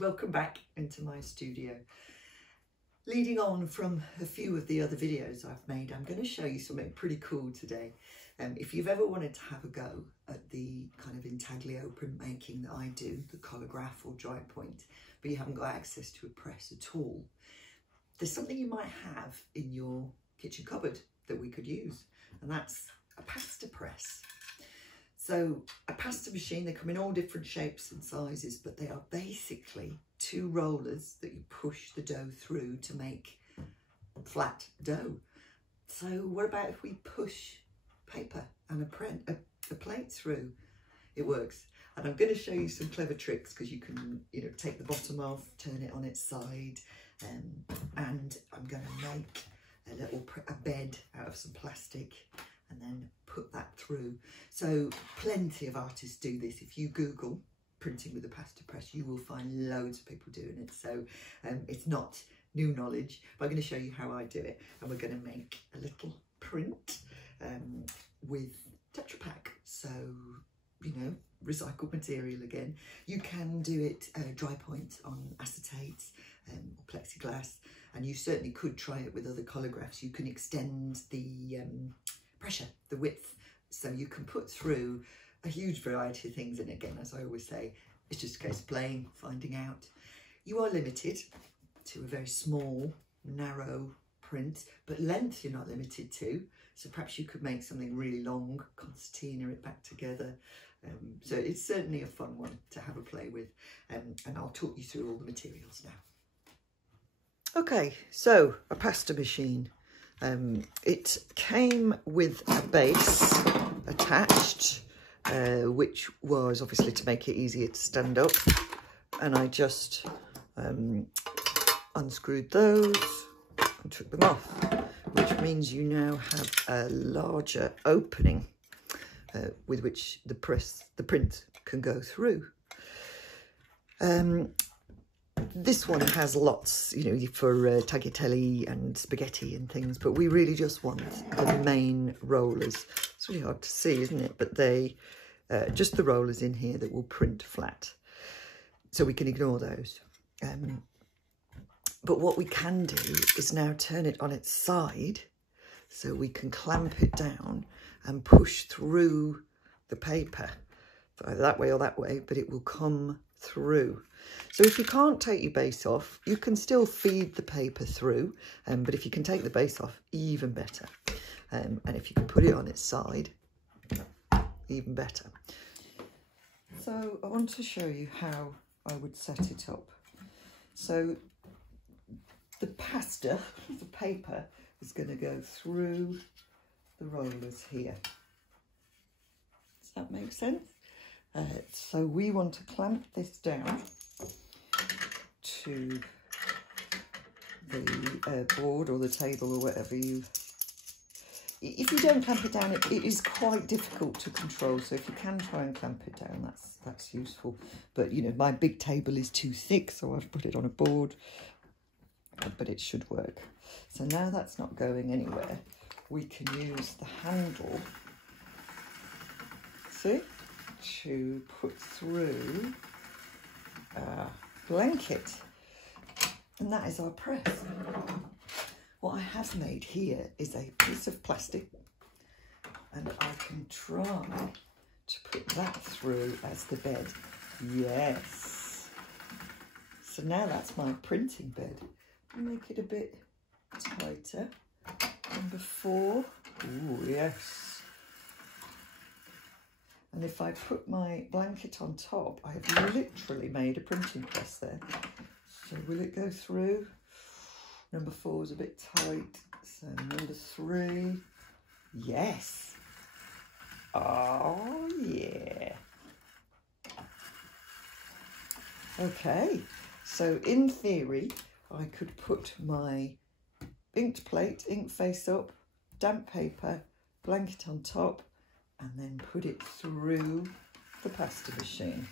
welcome back into my studio. Leading on from a few of the other videos I've made, I'm going to show you something pretty cool today. If you've ever wanted to have a go at the kind of intaglio printmaking that I do, the collagraph or drypoint, but you haven't got access to a press at all, there's something you might have in your kitchen cupboard that we could use, and that's a pasta press. So a pasta machine, they come in all different shapes and sizes, but they are basically two rollers that you push the dough through to make flat dough. So what about if we push paper and a plate through? It works. And I'm going to show you some clever tricks, because you can, take the bottom off, turn it on its side, and I'm going to make a bed out of some plastic and then put that through. So plenty of artists do this. If you Google printing with a pasta press, you will find loads of people doing it. So it's not new knowledge, but I'm going to show you how I do it. And we're going to make a little print with Tetra Pak. So, recycled material again. You can do it dry point on acetate or plexiglass, and you certainly could try it with other collagraphs. You can extend the pressure, the width, so you can put through a huge variety of things. And again, as I always say, it's just a case of playing, finding out. You are limited to a very small, narrow print, but length you're not limited to. So perhaps you could make something really long, concertina it back together. So it's certainly a fun one to have a play with, and I'll talk you through all the materials now. Okay, so a pasta machine. It came with a base attached, which was obviously to make it easier to stand up, and I just unscrewed those and took them off, which means you now have a larger opening with which the print can go through. This one has lots, for tagliatelle and spaghetti and things, but we really just want the main rollers. It's really hard to see, isn't it? But they, just the rollers in here that will print flat. So we can ignore those. But what we can do is now turn it on its side, so we can clamp it down and push through the paper, either that way or that way, but it will come through. So if you can't take your base off, you can still feed the paper through, but if you can take the base off, even better. And if you can put it on its side, even better. So I want to show you how I would set it up. So the pasta, the paper, is going to go through the rollers here. Does that make sense? So we want to clamp this down to the board or the table or whatever you... If you don't clamp it down, it is quite difficult to control. So if you can try and clamp it down, that's useful. But, my big table is too thick, so I've put it on a board. But it should work. So now that's not going anywhere, we can use the handle, see, to put through a blanket, and that is our press. What I have made here is a piece of plastic, and I can try to put that through as the bed. Yes. So now that's my printing bed. Make it a bit tighter than before. Ooh, yes. And if I put my blanket on top, I have literally made a printing press there. So will it go through? Number 4 is a bit tight. So number 3, yes. Oh, yeah. Okay, so in theory, I could put my inked plate, ink face up, damp paper, blanket on top, and then put it through the pasta machine,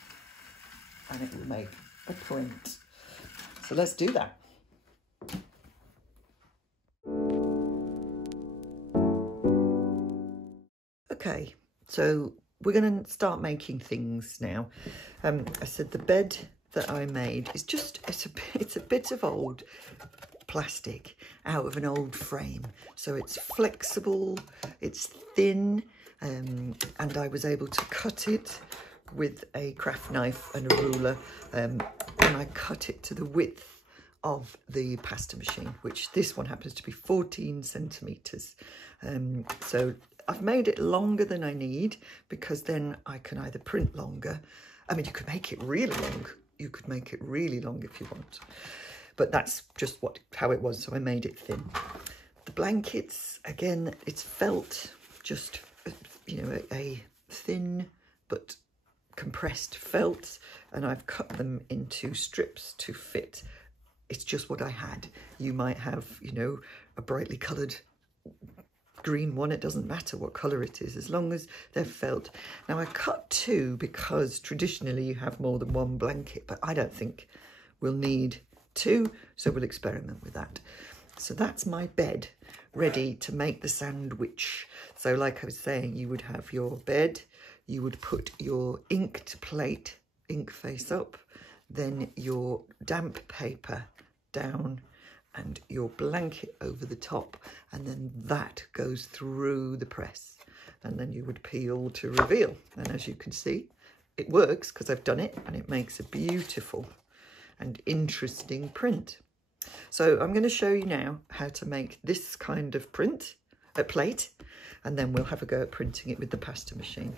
and it will make a print. So let's do that. Okay, so we're going to start making things now. I said the bed that I made is just, it's a bit of old plastic out of an old frame. So it's flexible, it's thin, and I was able to cut it with a craft knife and a ruler, and I cut it to the width of the pasta machine, which this one happens to be 14 centimeters. So I've made it longer than I need, because then I can either print longer. I mean, you could make it really long. You could make it really long if you want, but that's just how it was. So I made it thin. The blankets, again, it's felt, just, you know, a thin but compressed felt, and I've cut them into strips to fit. It's just what I had. You might have, you know, a brightly coloured green one. It doesn't matter what colour it is, as long as they're felt. Now I cut two because traditionally you have more than one blanket, but I don't think we'll need two, so we'll experiment with that. So that's my bed ready to make the sandwich. So like I was saying, you would have your bed, you would put your inked plate, ink face up, then your damp paper down, and your blanket over the top, and then that goes through the press, and then you would peel to reveal. And as you can see, it works because I've done it, and it makes a beautiful and interesting print. So I'm going to show you now how to make this kind of plate, and then we'll have a go at printing it with the pasta machine.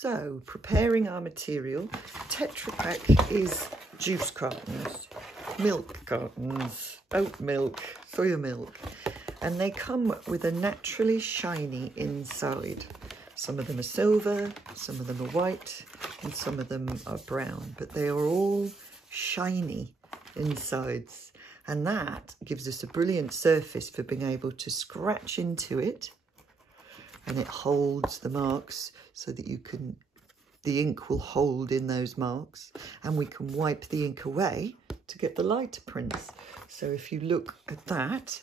So, preparing our material, Tetra Pak is juice cartons, milk cartons, oat milk, soya milk, and they come with a naturally shiny inside. Some of them are silver, some of them are white, and some of them are brown, but they are all shiny insides, and that gives us a brilliant surface for being able to scratch into it, and it holds the marks so that the ink will hold in those marks, and we can wipe the ink away to get the lighter prints. So if you look at that,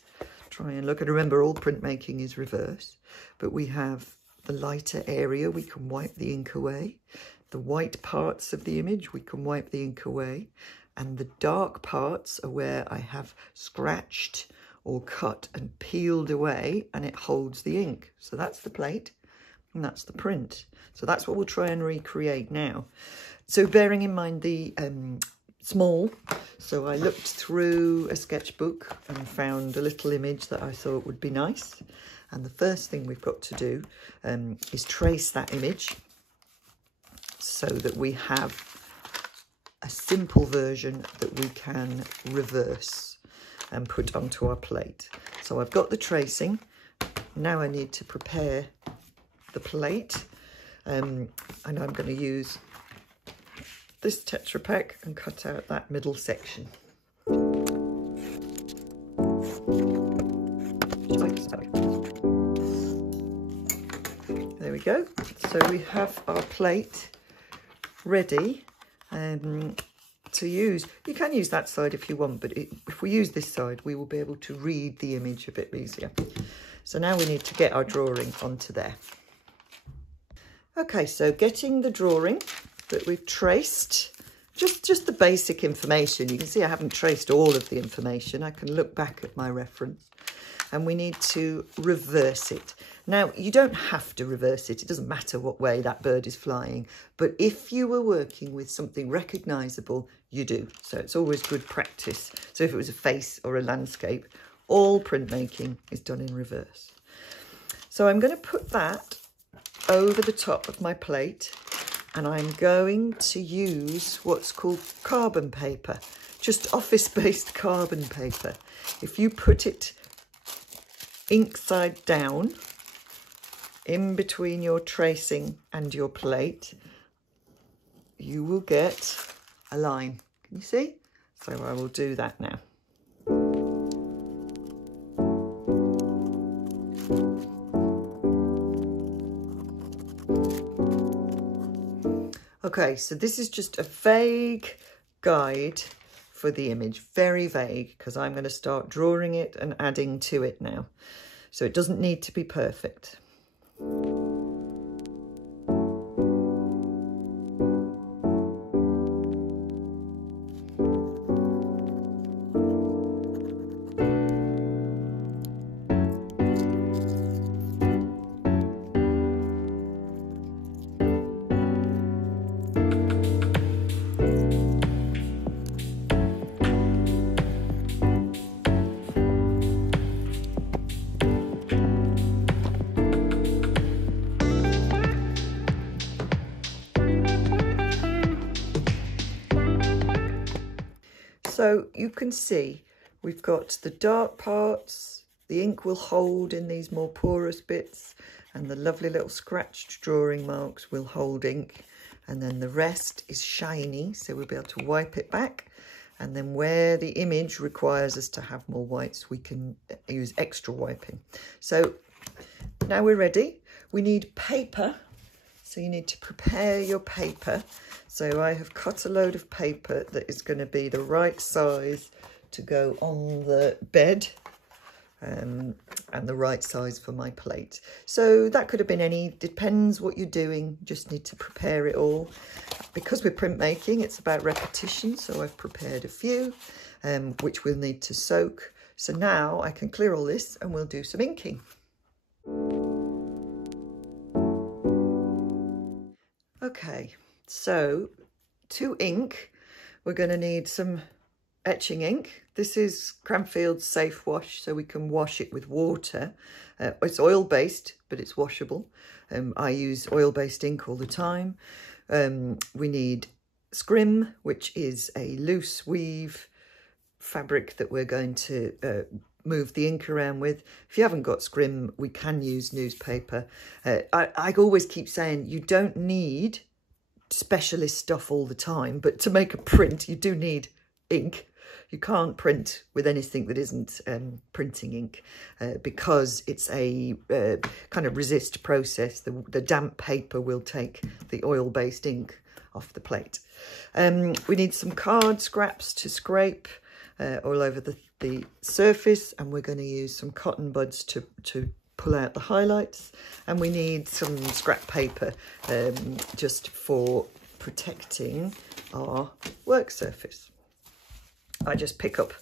try and look, and remember all printmaking is reverse, but we have the lighter area, we can wipe the ink away. The white parts of the image, we can wipe the ink away, and the dark parts are where I have scratched or cut and peeled away, and it holds the ink. So that's the plate, and that's the print. So that's what we'll try and recreate now. So bearing in mind the small, so I looked through a sketchbook and found a little image that I thought would be nice. And the first thing we've got to do is trace that image so that we have a simple version that we can reverse and put onto our plate. So I've got the tracing. Now I need to prepare the plate, and I'm going to use this Tetra Pak and cut out that middle section. There we go. So we have our plate ready to use. You can use that side if you want, but if we use this side, we will be able to read the image a bit easier. So now we need to get our drawing onto there. Okay, so getting the drawing that we've traced, just the basic information. You can see I haven't traced all of the information. I can look back at my reference, and we need to reverse it. Now, you don't have to reverse it. It doesn't matter what way that bird is flying. But if you were working with something recognisable, you do. So it's always good practice. So if it was a face or a landscape, all printmaking is done in reverse. So I'm going to put that over the top of my plate, and I'm going to use what's called carbon paper, just office-based carbon paper. If you put it ink side down in between your tracing and your plate, you will get a line. Can you see? So I will do that now. Okay, so this is just a vague guide for the image, very vague, because I'm going to start drawing it and adding to it now. So it doesn't need to be perfect. So you can see we've got the dark parts, the ink will hold in these more porous bits, and the lovely little scratched drawing marks will hold ink, and then the rest is shiny, so we'll be able to wipe it back. And then where the image requires us to have more whites, we can use extra wiping. So now we're ready. We need paper. So you need to prepare your paper. So I have cut a load of paper that is going to be the right size to go on the bed, and the right size for my plate. So that could have been any, depends what you're doing, just need to prepare it all. Because we're printmaking, it's about repetition, so I've prepared a few, which we'll need to soak. So now I can clear all this and we'll do some inking. Okay, so to ink, we're going to need some etching ink. This is Cranfield's Safe Wash, so we can wash it with water. It's oil-based, but it's washable. I use oil-based ink all the time. We need scrim, which is a loose weave fabric that we're going to move the ink around with. If you haven't got scrim, we can use newspaper. I always keep saying you don't need specialist stuff all the time, but to make a print you do need ink. You can't print with anything that isn't printing ink because it's a kind of resist process. The damp paper will take the oil-based ink off the plate. We need some card scraps to scrape all over the surface, and we're going to use some cotton buds to pull out the highlights, and we need some scrap paper just for protecting our work surface. I just pick up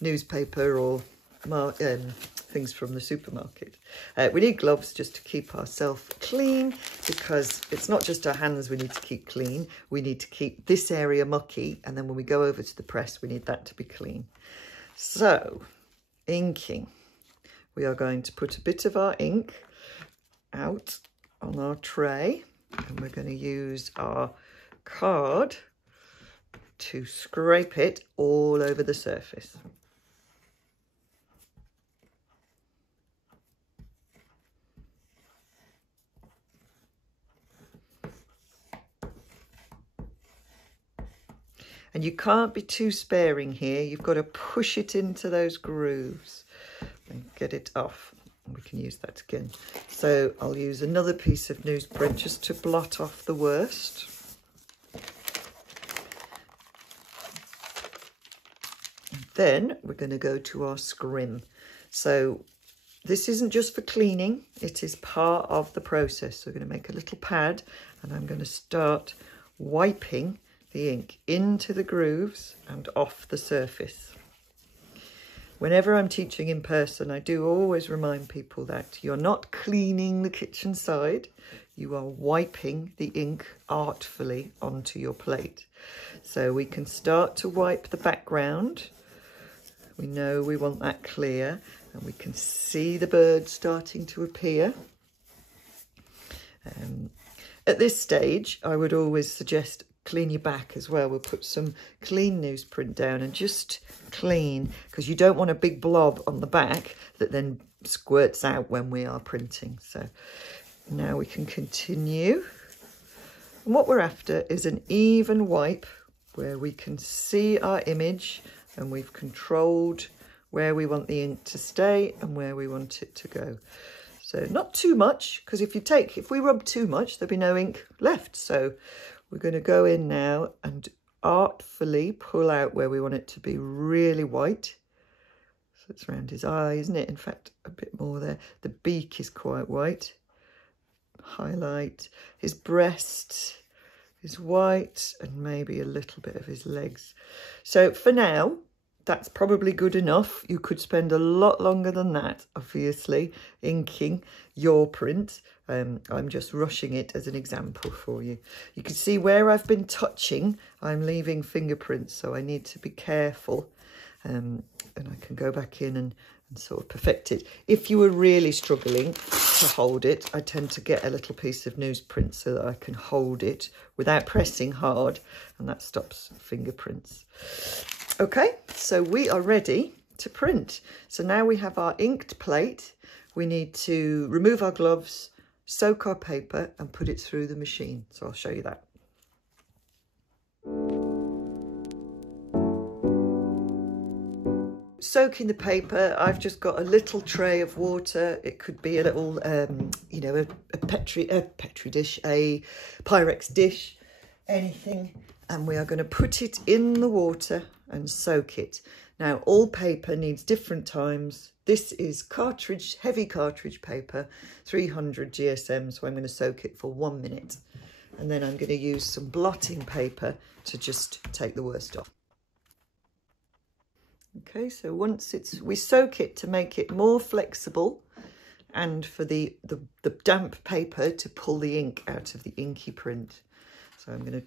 newspaper or things from the supermarket. We need gloves just to keep ourselves clean, because it's not just our hands we need to keep clean, we need to keep this area mucky, and then when we go over to the press we need that to be clean. So, inking. We are going to put a bit of our ink out on our tray, and we're going to use our card to scrape it all over the surface. And you can't be too sparing here. You've got to push it into those grooves and get it off. We can use that again. So I'll use another piece of newsprint just to blot off the worst. And then we're going to go to our scrim. So this isn't just for cleaning, it is part of the process. So we're going to make a little pad, and I'm going to start wiping the ink into the grooves and off the surface. Whenever I'm teaching in person, I do always remind people that you're not cleaning the kitchen side, you are wiping the ink artfully onto your plate. So we can start to wipe the background. We know we want that clear, and we can see the bird starting to appear. At this stage, I would always suggest clean your back as well. We'll put some clean newsprint down and just clean, because you don't want a big blob on the back that then squirts out when we are printing. So now we can continue. And what we're after is an even wipe where we can see our image and we've controlled where we want the ink to stay and where we want it to go. So not too much, because if we rub too much, there'll be no ink left. So we're going to go in now and artfully pull out where we want it to be really white. So it's around his eye, isn't it? In fact, a bit more there. The beak is quite white. highlight his breast, his white, and maybe a little bit of his legs. So for now, that's probably good enough. You could spend a lot longer than that, obviously, inking your print. I'm just rushing it as an example for you. You can see where I've been touching, I'm leaving fingerprints, so I need to be careful. And I can go back in and sort of perfect it. If you were really struggling to hold it, I tend to get a little piece of newsprint so that I can hold it without pressing hard, and that stops fingerprints. Okay, so we are ready to print. So now we have our inked plate. We need to remove our gloves, soak our paper and put it through the machine. So I'll show you that. Soaking the paper, I've just got a little tray of water. It could be a little, you know, a petri dish, a Pyrex dish, anything. And we are going to put it in the water and soak it. Now, all paper needs different times. This is cartridge, heavy cartridge paper, 300 GSM, so I'm going to soak it for 1 minute. And then I'm going to use some blotting paper to just take the worst off. Okay, so once we soak it to make it more flexible and for the damp paper to pull the ink out of the inky print. So I'm going to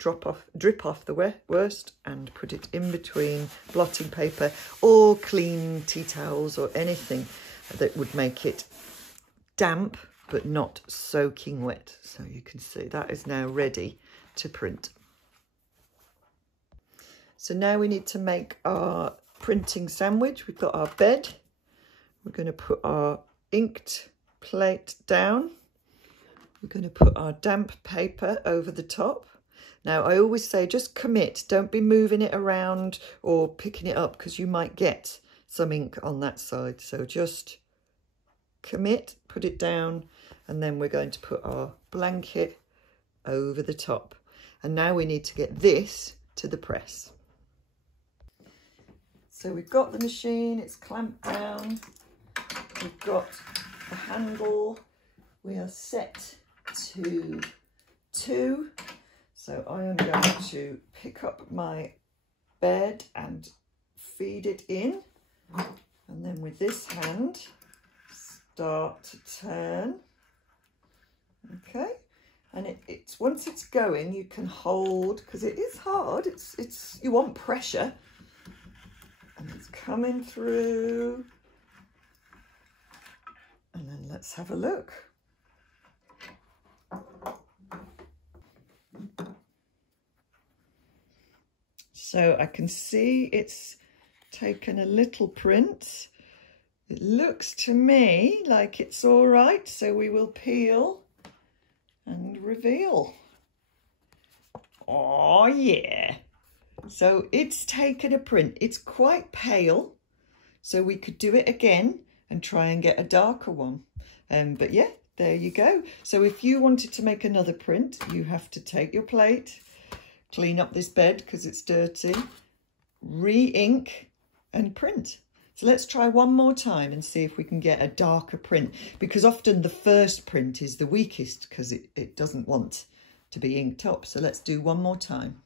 drip off the worst and put it in between blotting paper or clean tea towels or anything that would make it damp but not soaking wet. So you can see that is now ready to print. So now we need to make our printing sandwich. We've got our bed. We're going to put our inked plate down. We're going to put our damp paper over the top. Now, I always say just commit. Don't be moving it around or picking it up because you might get some ink on that side. So just commit, put it down, and then we're going to put our blanket over the top. And now we need to get this to the press. So we've got the machine, it's clamped down. We've got the handle. We are set to 2. So I am going to pick up my bed and feed it in. And then with this hand, start to turn. Okay. And it's once it's going, you can hold, because it is hard. It's you want pressure. And it's coming through. And then let's have a look. So I can see it's taken a little print. It looks to me like it's all right. So we will peel and reveal. Oh yeah. So it's taken a print. It's quite pale. So we could do it again and try and get a darker one. But yeah, there you go. So if you wanted to make another print, you have to take your plate, clean up this bed because it's dirty, re-ink and print. So let's try one more time and see if we can get a darker print, because often the first print is the weakest because it doesn't want to be inked up. So let's do one more time.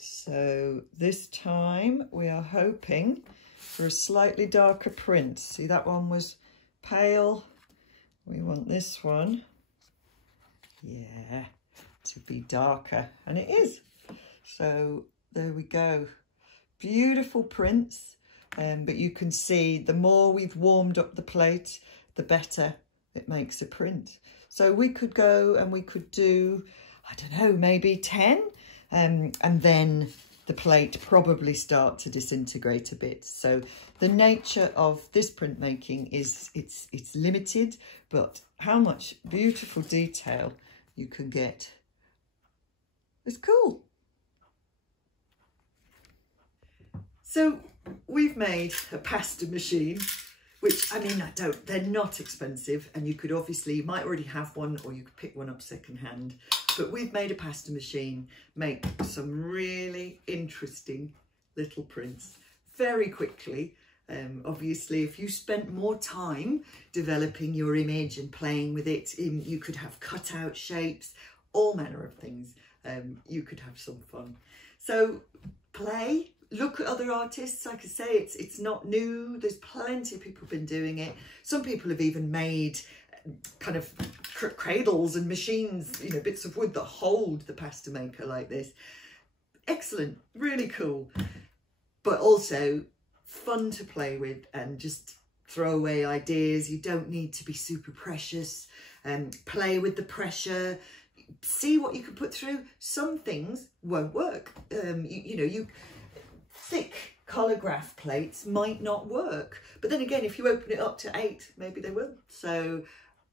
So this time we are hoping for a slightly darker print. See, that one was pale. We want this one, yeah, to be darker, and it is. So there we go. Beautiful prints, but you can see the more we've warmed up the plate, the better it makes a print. So we could go and we could do, I don't know, maybe 10. And then the plate probably start to disintegrate a bit. So the nature of this printmaking is it's limited, but how much beautiful detail you can get is cool. So we've made a pasta machine, which, I mean, they're not expensive, and you could obviously, you might already have one, or you could pick one up secondhand, but we've made a pasta machine, make some really interesting little prints very quickly. Obviously, if you spent more time developing your image and playing with it, you could have cut out shapes, all manner of things. You could have some fun. So play. Look at other artists. Like I say, it's not new. There's plenty of people have been doing it. Some people have even made kind of cradles and machines, you know, bits of wood that hold the pasta maker like this. Excellent, really cool, but also fun to play with and just throw away ideas. You don't need to be super precious, and play with the pressure. See what you can put through. Some things won't work. Thick collagraph plates might not work, but then again, if you open it up to 8, maybe they will. So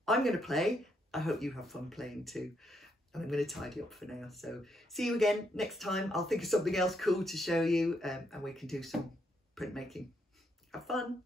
I'm going to play. I hope you have fun playing too, and I'm going to tidy up for now. So see you again next time. I'll think of something else cool to show you, and we can do some printmaking. Have fun.